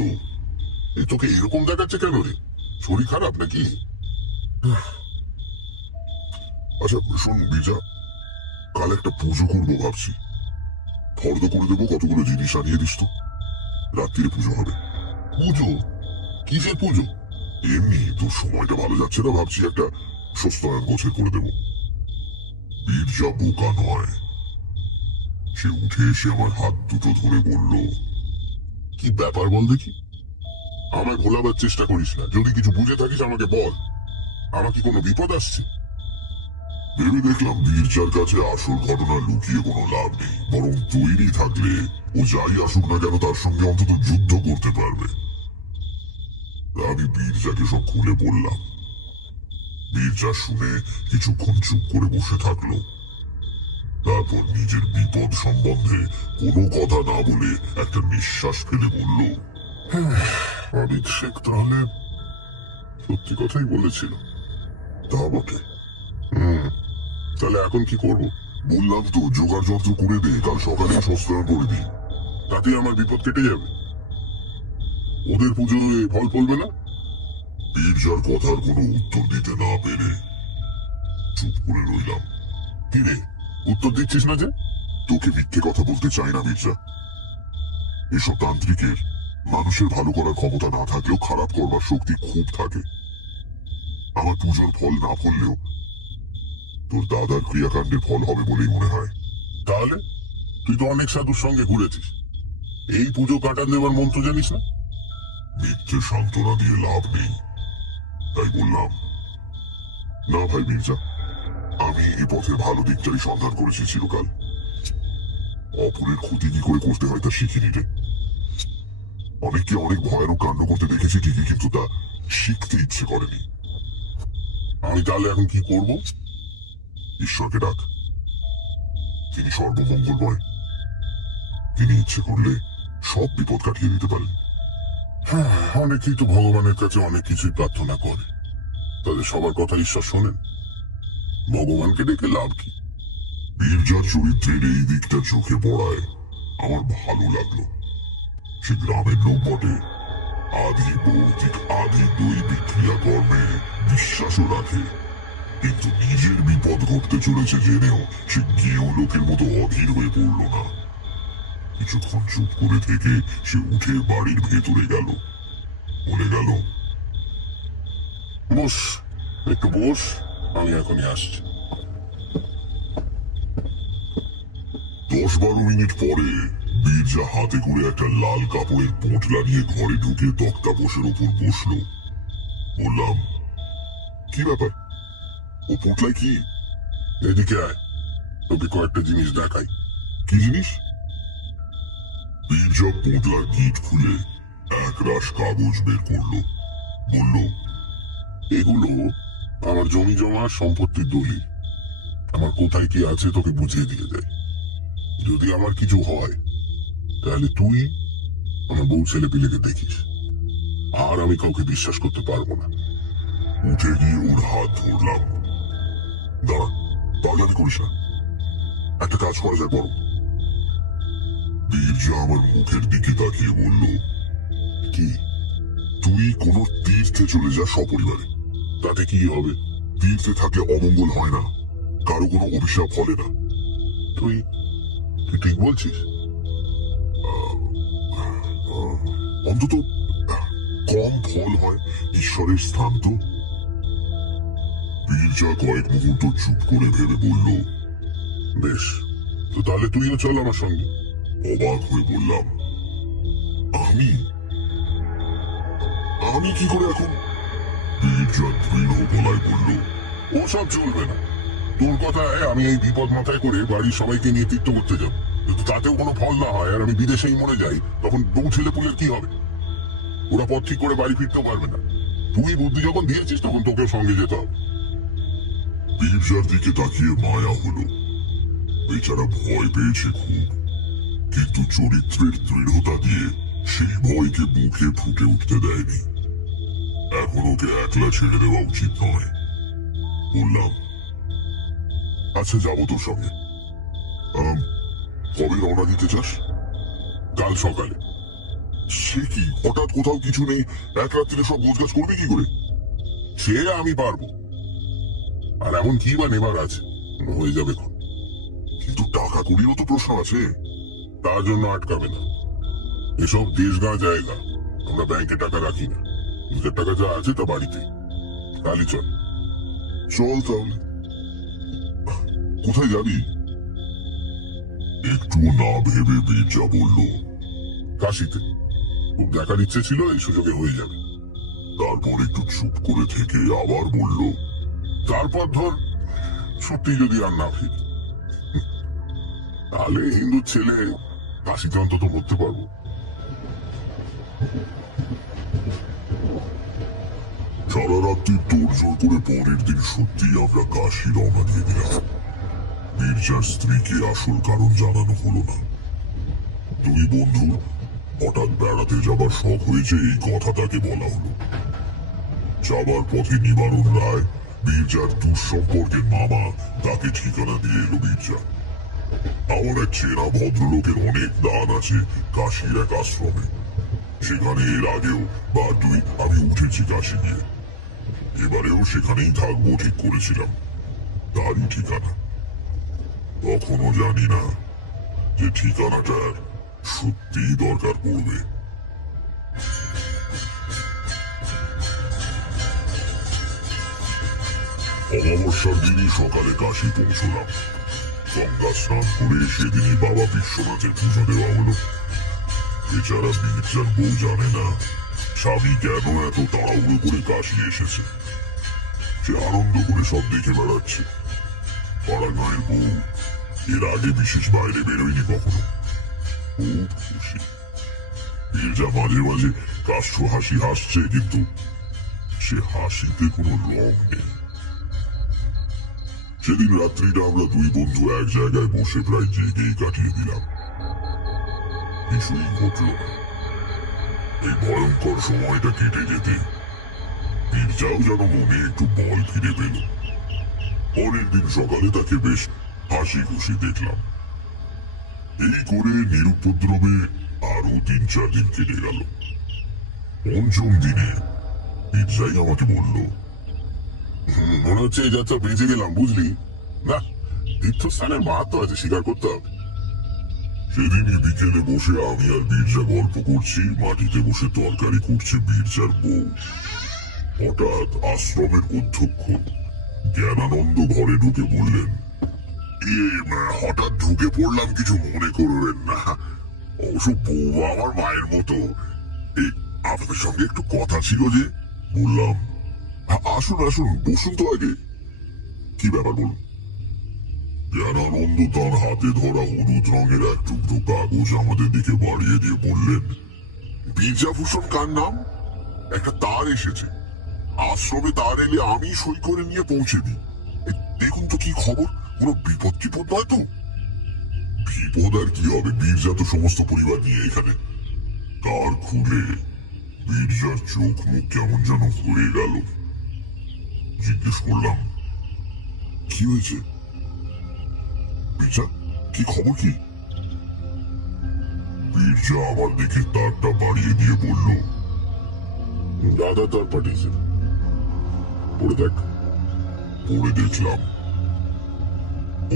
এ তোকে এরকম দেখাচ্ছে কেন রে? শরীর খারাপ নাকি? আচ্ছা শোন বীরজা, কাল একটা পুজো করবো ভাবছি। ফর্দ করে দেবো, কতগুলো জিনিস আনিয়ে দিস তো। রাত্রিরে পুজো হবে। পুজো? কিসের পুজো? এমনি তোর সময়টা ভালো যাচ্ছে না, ভাবছি একটা সস্তায়ন গোছের করে দেবো। বীরজা বোকা নয়, সে উঠে এসে আমার হাত দুটো ধরে বলল, কি ব্যাপার বল দেখি। আমায় ভোলাবার চেষ্টা করিস না, যদি কিছু বুঝে থাকিস আমাকে বল। আমার কি কোনো বিপদ আসছে? ভেবে দেখলাম বীরজার কাছে আসল ঘটনা লুকিয়ে কোনো লাভ নেই, বরং তৈরি থাকলে ও যাই আসুক না কেন তার সঙ্গে অন্তত যুদ্ধ করতে পারবে। আমি বীরজাকে সব খুলে বললাম। বীরজা শুনে কিছুক্ষণ চুপ করে বসে থাকলো, তারপর নিজের বিপদ সম্বন্ধে কোনো কথা না বলে একটা নিঃশ্বাস ফেলে বলল, আবিদ শেখ তাহলে সত্যি কথাই বলেছিল। তা বটে। তাহলে এখন কি করব? বললাম তো জোগাড় যন্ত্র করে দে, কাল সকালে সস্তায়ন করে দিই। তাতে আমার বিপদ কেটে যাবে। ওদের পুজোয় ফল ফলবে না? বীরজার কথার কোনো উত্তর দিতে না পেরে চুপ করে রইলাম। কি রে, উত্তর দিচ্ছিস না যে? তোকে মিথ্যে কথা বলতে চাই না বীরজা। এসব তান্ত্রিকের মানুষের ভালো করার ক্ষমতা না থাকলেও খারাপ করবার শক্তি খুব থাকে। আমার পুজোর ফল না ফললেও তোর দাদার ক্রিয়াকাণ্ডের ফল হবে বলেই মনে হয়। তাহলে তুই তো অনেক সাধুর সঙ্গে ঘুরেছিস, এই পুজো কাটান দেবার মন্ত্র জানিস না? মিথ্যে সান্ত্বনা দিয়ে লাভ নেই, তাই বললাম, না ভাই বীরজা, আমি এই পথের ভালো দিকটাই সন্ধান করেছি চিরকাল। অপরের ক্ষতি কি করে করতে হয় তা শিখিনি রে। অনেককে অনেক ভয়ানক কাণ্ড করতে দেখেছি ঠিকই, কিন্তু তা শিখতে ইচ্ছে করেনি। আমি তাহলে এখন কি করব? ঈশ্বরকে ডাক, তিনি সর্বমঙ্গলময়। তিনি ইচ্ছে করলে সব বিপদ কাটিয়ে দিতে পারেন। হ্যাঁ, অনেকেই তো ভগবানের কাছে অনেক কিছুই প্রার্থনা করে, তাদের সবার কথা ঈশ্বর শোনেন। ভগবানকে ডেকে লাভ কি? বীরজার চরিত্রের এই দিকটা চোখে পড়ায় আমার ভালো লাগলো। সে গ্রামের লোক বটে, আদি ভৌতিক আদি দৈবিক ক্রিয়াকর্মে বিশ্বাসও রাখে, কিন্তু নিজের বিপদ ঘটতে চলেছে জেনেও সে গেও লোকের মতো অধীর হয়ে পড়ল না। কিছুক্ষণ চুপ করে থেকে সে উঠে বাড়ির ভেতরে গেল। বলে গেল, বস, একটু বস, আমি এখনই আসছি। 10-12 মিনিট পরে বীরজা হাতে করে একটা লাল কাপড়ের পোঁটলা নিয়ে ঘরে ঢুকে তক্তা পোষের ওপর বসলো। বললাম, কি ব্যাপার, ও পোঁটলায় কি? এদিকে আয়, তোকে কয়েকটা জিনিস দেখাই। কি জিনিস? বীরজা পোঁটলার গিট খুলে এক রাশ কাগজ বের করলো। বলল, এগুলো আমার জমি জমা সম্পত্তির দলিল। আমার কোথায় কি আছে তোকে বুঝিয়ে দিয়ে দেয়। যদি আমার কিছু হয় তাহলে তুই আমার বউ ছেলে পিলেকে দেখিস, আর আমি কাউকে বিশ্বাস করতে পারবো না। উঠে গিয়ে ওর হাত ধরলাম। দাঁড়া, পাগলামি করিস না, একটা কাজ করা যায় বড়। বীরজা আমার মুখের দিকে তাকিয়ে বলল, কি? তুই কোনো তীর্থে চলে যা সপরিবারে। তাতে কি হবে? তীর্থে থাকলে অমঙ্গল হয় না, কারো কোনো অভিশাপ ফলে না। তুই তুই ঠিক বলছিস? অন্তত কম ফল হয়, ঈশ্বরের স্থান তো। বীরজা কয়েক মুহূর্ত চুপ করে ভেবে বলল, বেশ, তো তাহলে তুইও চল আমার সঙ্গে। অবাক হয়ে বললাম, আমি আমি কি করে এখন? বীরজা দৃঢ় গলায় বলল, ওসব চলবে না। তোর কথায় আমি এই বিপদ মাথায় করে বাড়ির সবাইকে নিয়ে তীর্থ করতে যাব, কিন্তু তাতেও কোনো ফল না হয় আর আমি বিদেশেই মরে যাই, তখন বউ ছেলে পুলের কি হবে? ওরা পথ ঠিক করে বাড়ি ফিরতেও পারবে না। তুই বুদ্ধি যখন দিয়েছিস তখন তোকেও সঙ্গে যেতে হবে। বীরজার দিকে তাকিয়ে মায়া হলো। বেচারা ভয় পেয়েছে খুব, কিন্তু চরিত্রের দৃঢ়তা দিয়ে সেই ভয়কে মুখে ফুটে উঠতে দেয়নি। এখন ওকে একলা ছেড়ে দেওয়া উচিত নয়। বললাম, আচ্ছা, যাবো তোর সঙ্গে। কবে রওনা দিতে চাস? কাল সকালে। সে কি, হঠাৎ কোথাও কিছু নেই, এক রাত্রিরে সব গোছগাছ করবি কি করে? সে আমি পারবো। আর এমন কি বা নেবার আছে, হয়ে যাবে ক্ষণ। কিন্তু টাকা কড়িরও তো প্রশ্ন আছে। তার জন্য আটকাবে না। এসব দেশগাঁ জায়গা, আমরা ব্যাংকে টাকা রাখি না। নিজের টাকা যা আছে তা বাড়িতে। কালই চল। চল তাহলে। কোথায় যাবি? একটু না ভেবে বীরজা বলল, কাশিতে। খুব দেখার ইচ্ছে ছিল, এই সুযোগে হয়ে যাবে। তারপর একটু চুপ করে থেকে আবার বলল, তারপর ধর ছুটি যদি আর না ফিরি, তাহলে হিন্দুর ছেলে কাশিতে অন্তত করতে পারবো। সারা রাত্রি তোড়জোড় করে পরের দিন সত্যি আমরা কাশি রওনা দিয়ে দিলাম। বীরজার স্ত্রীকে আসল কারণ জানানো হলো না। দুই বন্ধু হঠাৎ বেড়াতে যাবার শখ হয়েছে এই কথা তাকে বলা হলো। যাবার পথে নিবারণ রায়, বীরজার দুঃসম্পর্কের মামা, তাকে ঠিকানা দিয়ে এলো বীরজা। আমার এক চেনা ভদ্রলোকের অনেক দান আছে কাশির এক আশ্রমে। সেখানে এর আগেও বার দুই আমি উঠেছি কাশি গিয়ে। এবারেও সেখানেই থাকবো ঠিক করেছিলাম। তারই ঠিকানা। তখনও জানি না যে ঠিকানাটার সত্যিই দরকার পড়বে। অমাবস্যার দিনই সকালে কাশি পৌঁছলাম। গঙ্গা স্নান করে সেদিনই বাবা বিশ্বনাথের পুজো দেওয়া হলো। বেচারা বীরজার বউ জানে না স্বামী কেন এত তাড়াহুড়ো করে কাশি এসেছে। সে আনন্দ করে সব দেখে বেড়াচ্ছে। পাড়া গাঁয়ের বউ এর আগে বিশেষ বাইরে বেরোয়নি কখনো। খুব খুশি। বীরজা মাঝে মাঝে কাষ্ঠ হাসি হাসছে, কিন্তু সে হাসিতে কোনো রং নেই। সেদিন রাত্রিটা আমরা দুই বন্ধু এক জায়গায় বসে প্রায় জেগেই কাটিয়ে দিলাম। কিছুই ঘটল না। এই ভয়ঙ্কর সময়টা কেটে যেতে বীরজাও যেন মনে একটু বল ফিরে পেল। পরের দিন সকালে তাকে বেশ হাসি খুশি দেখলাম। এই করে নিরুপদ্রবে আরো 3-4 দিন কেটে গেল। পঞ্চম দিনে বীরজাই আমাকে বলল, মনে হচ্ছে এই যাত্রা বেঁচে গেলাম, বুঝলি না? তীর্থস্থানের মাহাত্ম আছে, স্বীকার করতে হবে। সেদিনই বিকেলে বসে আমি আর বীরজা গল্প করছি, মাটিতে বসে তরকারি করছে বীরজার বউ। হঠাৎ আশ্রমের অধ্যক্ষ জ্ঞানানন্দ ঘরে ঢুকে বললেন, হঠাৎ ঢুকে পড়লাম, কিছু মনে করবেন না। অবশ্য বউ আমার মায়ের মতো। এই আপনাদের সঙ্গে একটু কথা ছিল যে। বললাম, আসুন আসুন, বসুন তো আগে। কি ব্যাপার বলুন। জ্ঞানানন্দ তার হাতে ধরা হলুদ রঙের এক টুকরো কাগজ আমাদের দিকে বাড়িয়ে দিয়ে বললেন, বীরজাভূষণ কার নাম? একটা তার এসেছে। আশ্রমে তার এলে আমি সই করে নিয়ে পৌঁছে দিই। দেখুন তো কি খবর, কোনো বিপদ টিপদ নয় তো? বিপদ আর কি হবে, বীরজা তো সমস্ত পরিবার নিয়ে এখানে। তার খুলে বীরজার চোখ মুখ কেমন যেন হয়ে গেল। জিজ্ঞেস করলাম, কি হয়েছে বীরজা, কি খবর কি? বীরজা আমার দিকে তারটা বাড়িয়ে দিয়ে বলল, দাদা তার পাঠিয়েছে, পড়ে দেখ। পড়ে দেখলাম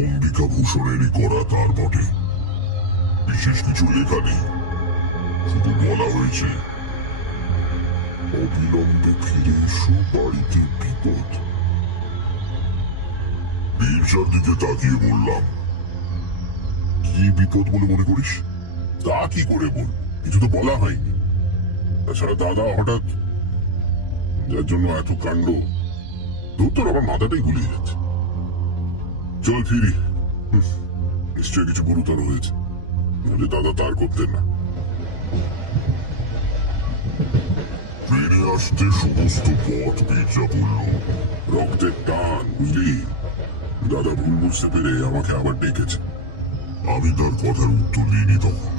অম্বিকা ভূষণেরই করা তার বটে। বিশেষ কিছু লেখা নেই, শুধু বলা হয়েছে, অবিলম্বে ফিরে এসো, বাড়িতে বিপদ। বীরজার দিকে তাকিয়ে বললাম, কি বিপদ বলে মনে করিস? তা কি করে বল, কিছু তো বলা হয়নি। তাছাড়া দাদা হঠাৎ যার জন্য এত কাণ্ড, তোর আমার মাথাটাই গুলিয়ে যাচ্ছে। চল ফিরি, নিশ্চয় কিছু গুরুতর হয়েছে, নাহলে দাদা তার করতেন না। ফিরে আসতে সমস্ত পথ বীরজা বলল, রক্তের টান, বুঝলি? দাদা ভুল বুঝতে পেরে আমাকে আবার ডেকেছে। আমি তার কথার উত্তর দিইনি তখন,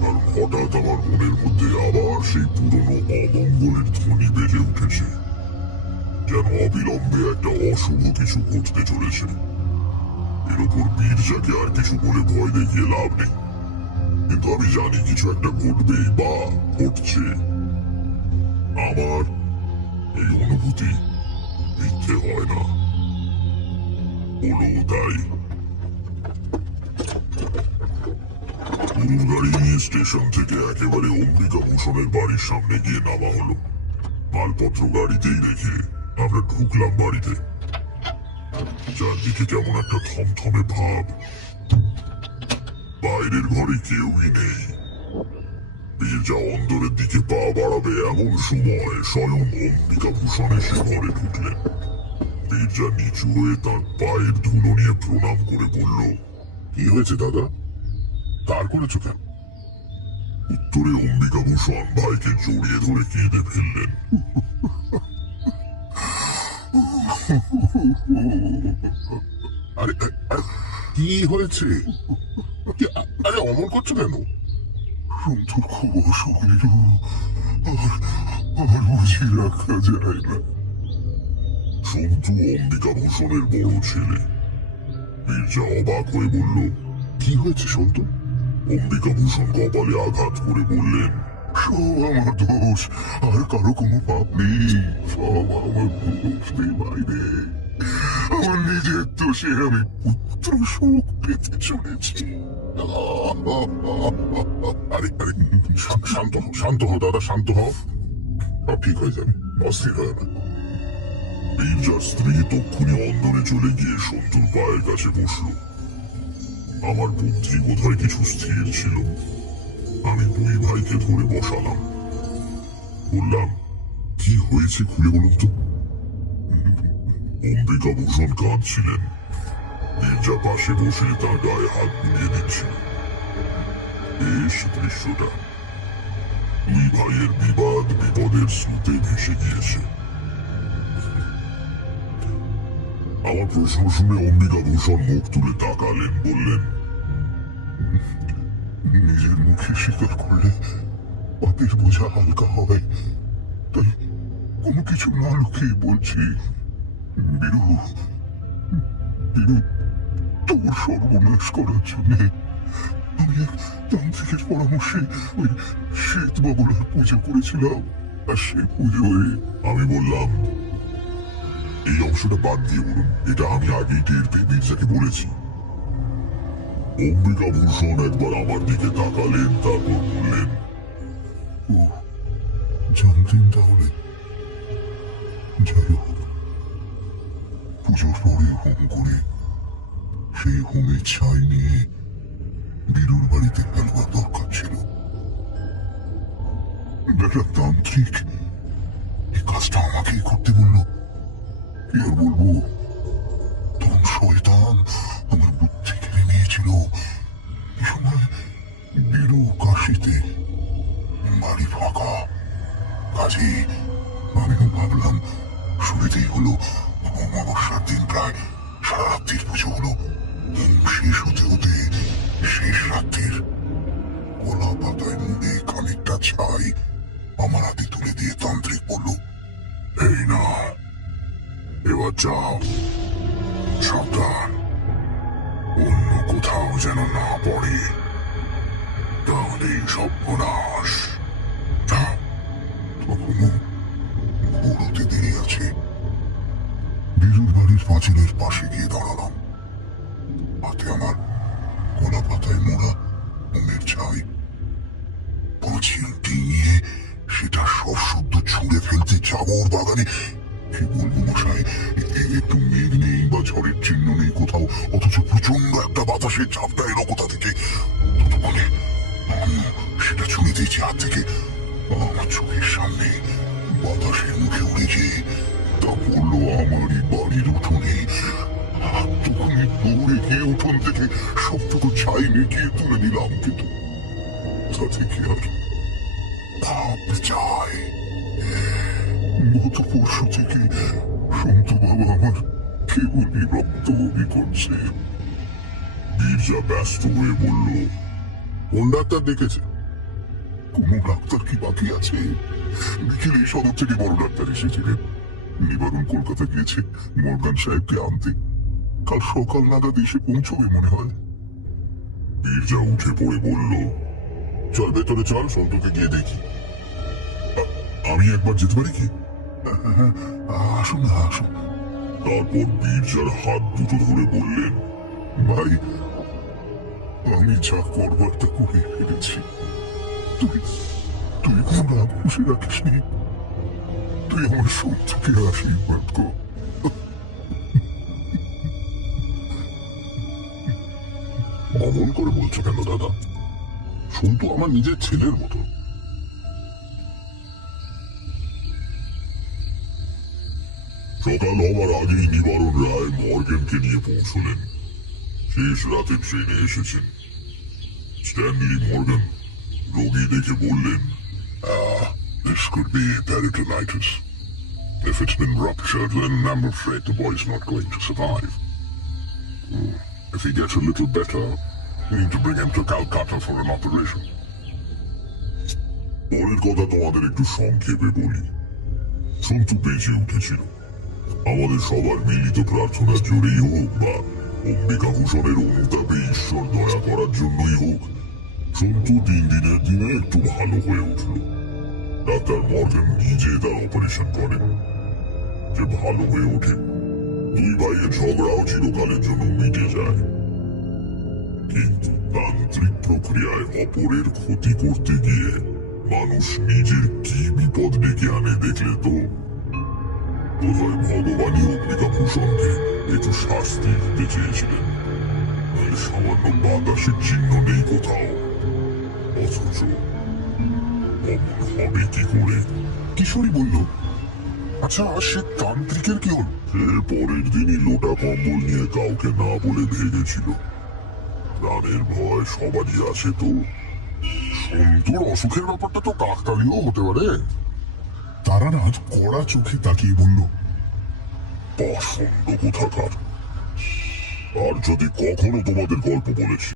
কারণ হঠাৎ আমার মনের মধ্যে আবার সেই পুরনো অমঙ্গলের ধ্বনি বেজে উঠেছে, যেন অবিলম্বে একটা অশুভ কিছু ঘটতে চলেছে। এর ওপর বীরজাকে আর কিছু বলে ভয় দেখিয়ে লাভ নেই। কিন্তু আমি জানি কিছু একটা ঘটবে বা ঘটছে। আমার এই অনুভূতি মিথ্যে হয় না, হলো তাই। গরুর গাড়ি নিয়ে স্টেশন থেকে একেবারে অম্বিকা ভূষণের বাড়ির সামনে গিয়ে নামা হলো। মালপত্র গাড়িতেই রেখে আমরা ঢুকলাম বাড়িতে। চারদিকে কেমন একটা থমথমে ভাব। বাইরের ঘরে কেউই নেই। বীরজা অন্দরের দিকে পা বাড়াবে এমন সময় স্বয়ং অম্বিকা ভূষণ এসে ঘরে ঢুকলেন। বীরজা নিচু হয়ে তার পায়ের ধুলো নিয়ে প্রণাম করে বলল, কি হয়েছে দাদা, তার করেছো কেন? উত্তরে অম্বিকা ভূষণ ভাইকে জড়িয়ে ধরে কেঁদে ফেললেন। আরে আরে, কি হয়েছে? আরে অমন করছো কেন? সন্তুর খুব অসুখ নিরু, আর বুঝি রাখা যায় না। সন্তু অম্বিকা ভূষণের বড় ছেলে। বীরজা অবাক হয়ে বলল, কি হয়েছে সন্তু? অম্বিকা ভূষণ কপালে আঘাত করে বললেন, সব আমার দোষ, আর কারো কোনো পাপ নেই। সব আমার দোষ রে বাইরে। আমার নিজের দোষে আমি পুত্র শোক পেতে চলেছি। আরে আরে, শান্ত হও, শান্ত হও দাদা, শান্ত হও। সব ঠিক হয়ে যাবে, অস্থির হয় না। বীরজার স্ত্রী তক্ষুনি অন্দরে চলে গিয়ে সন্তুর পায়ের কাছে বসল। আমার বুদ্ধি বোধহয় কিছু স্থির ছিল। আমি দুই ভাইকে ধরে বসালাম। বললাম, কি হয়েছে খুলে বলুন তো। অম্বিকা ভূষণ কাঁদছিলেন। বীরজা পাশে বসে তার গায়ে হাত বুলিয়ে দিচ্ছিল। বেশ দৃশ্যটা। দুই ভাইয়ের বিবাদ বিপদের স্রোতে ভেসে গিয়েছে। আমার প্রশ্ন শুনে অম্বিকা ভূষণ মুখ তুলে তাকালেন, বললেন, নিজের মুখে স্বীকার করলে পাপের বোঝা হালকা হয়, তাই কোনো কিছু না লুকিয়ে বলছি। বীরু, বীরু, তোর সর্বনাশ করার জন্য আমি এক তান্ত্রিকের পরামর্শে ওই শ্বেত বাবলার পুজো করেছিলাম। আর সে পুজোয় আমি বললাম, এই অংশটা বাদ দিয়ে বলুন, এটা আমি আগেই টের পেয়ে বীরজাকে বলেছি। অম্বিকা ভূষণ একবার আমার দিকে তাকালেন, তারপর বললেন, ও জানতেন তাহলে? যাই হোক, পুজোর পরে হোম করে সেই হোমের ছাই নিয়ে বীরুর বাড়িতে ফেলবার দরকার ছিল। বেটা তান্ত্রিক এই কাজটা আমাকেই করতে বললো। কি আর বলবো, তখন শয়তান আমার বুদ্ধি কেড়ে নিয়েছিল। এই সময় বীরু কাশিতে, বাড়ি ফাঁকা। কাজে আমিও ভাবলাম সুবিধেই হলো। অমাবস্যার দিন প্রায় সারা রাত্রির পুজো হলো। শেষ হতে হতে শেষ রাত্রির কলা পাতায় মুড়ে খানিকটা ছাই আমার হাতে তুলে দিয়ে তান্ত্রিক বলল, এই না, এবার যাও, সাবধান, অন্য কোথাও যেন না পড়ে, তাহলেই সর্বনাশ। তখনও ভোর হতে দেরি আছে। বীরুর বাড়ির পাঁচিলের পাশে গিয়ে দাঁড়ালাম। হাতে আমার কলা পাতায় মোড়া হোমের ছাই। পাঁচিল ডিঙিয়ে সেটা সশুদ্ধ ছুঁড়ে ফেলতে যাবো ওর বাগানে। কি বলবো মশাই, একটু মেঘ নেই বা ঝড়ের চিহ্ন নেই কোথাও, অথচ প্রচন্ড একটা বাতাসের ঝাপটা এলো কোথা থেকে। ততক্ষণে আমিও সেটা ছুঁড়ে দিয়েছি হাত থেকে। আমার চোখের সামনে বাতাসের মুখে উড়ে যেয়ে তা পড়লো আমারই বাড়ির উঠোনে। তখনই দৌড়ে গিয়ে উঠোন থেকে সবটুকু ছাই মেঘিয়ে তুলে নিলাম, কিন্তু তাতে কি আর ভাব যায়? গত পরশু থেকে সন্তু বাবা আমার কেবলই রক্ত বমি করছে। বীরজা ব্যস্ত হয়ে বলল, কোন ডাক্তার দেখেছে? কোনো ডাক্তার কি বাকি আছে? বিকেলে সদর থেকে বড় ডাক্তার এসেছিলেন। নিবারণ কলকাতা গিয়েছে মর্গান সাহেবকে আনতে। কাল সকাল নাগাদ এসে পৌঁছবে মনে হয়। বীরজা উঠে পড়ে বলল, চল ভেতরে চল, সন্তুকে গিয়ে দেখি। আমি একবার যেতে পারি কি? আসুন না আসুন। তারপর বীরজার হাত দুটো ধরে বললেন, ভাই, আমি যা করবার তা করে ফেলেছি। তুই তুই কোনো রাগ খুশি রাখিসনি। তুই আমার সন্তুকে আশীর্বাদ কর। অমন করে বলছো কেন দাদা? সন্তু আমার নিজের ছেলের মতো। সকাল হওয়ার আগেই নিবারণ রায় মর্গেনকে নিয়ে পৌঁছলেন। শেষ রাতে ট্রেনে এসেছেন। স্ট্যানলি মর্গান রোগী দেখে বললেন, This could be peritonitis. If it's been ruptured, then I'm afraid the boy's not going to survive. If he gets a little better, we need to bring him to Calcutta for an operation. পরের কথা তোমাদের একটু সংক্ষেপে বলি। সন্তু বেঁচে উঠেছিল। আমাদের সবার মিলিত প্রার্থনার জোরেই হোক বা অম্বিকা ভূষণের অনুতাপে ঈশ্বর দয়া করার জন্যই হোক, সন্তু দিনের দিনে একটু ভালো হয়ে উঠল। ডাক্তার মর্গান নিজে তার অপারেশন করেন। যে ভালো হয়ে ওঠে, দুই ভাইয়ের ঝগড়াও চিরকালের জন্য মিটে যায়। কিন্তু তান্ত্রিক প্রক্রিয়ায় অপরের ক্ষতি করতে গিয়ে মানুষ নিজের কি বিপদ ডেকে আনে দেখলে তো। বোধহয় ভগবানই অম্বিকা ভূষণকে একটু শাস্তি দিতে চেয়েছিলেন। নইলে সামান্য বাতাসের চিহ্ন নেই কোথাও। অথচ অমন হবে কি করে? কিশোরী বলল, আচ্ছা সে তান্ত্রিকের কি হল? সে পরের দিনই লোটা কম্বল নিয়ে কাউকে না বলে ভেগেছিল। প্রাণের ভয় সবারই আছে তো। সন্তুর অসুখের ব্যাপারটা তো কাকতালীয় হতে পারে। তারানাথ কড়া চোখে তাকিয়ে বলল, পাষণ্ড কোথাকার। আর যদি কখনো তোমাদের গল্প বলেছি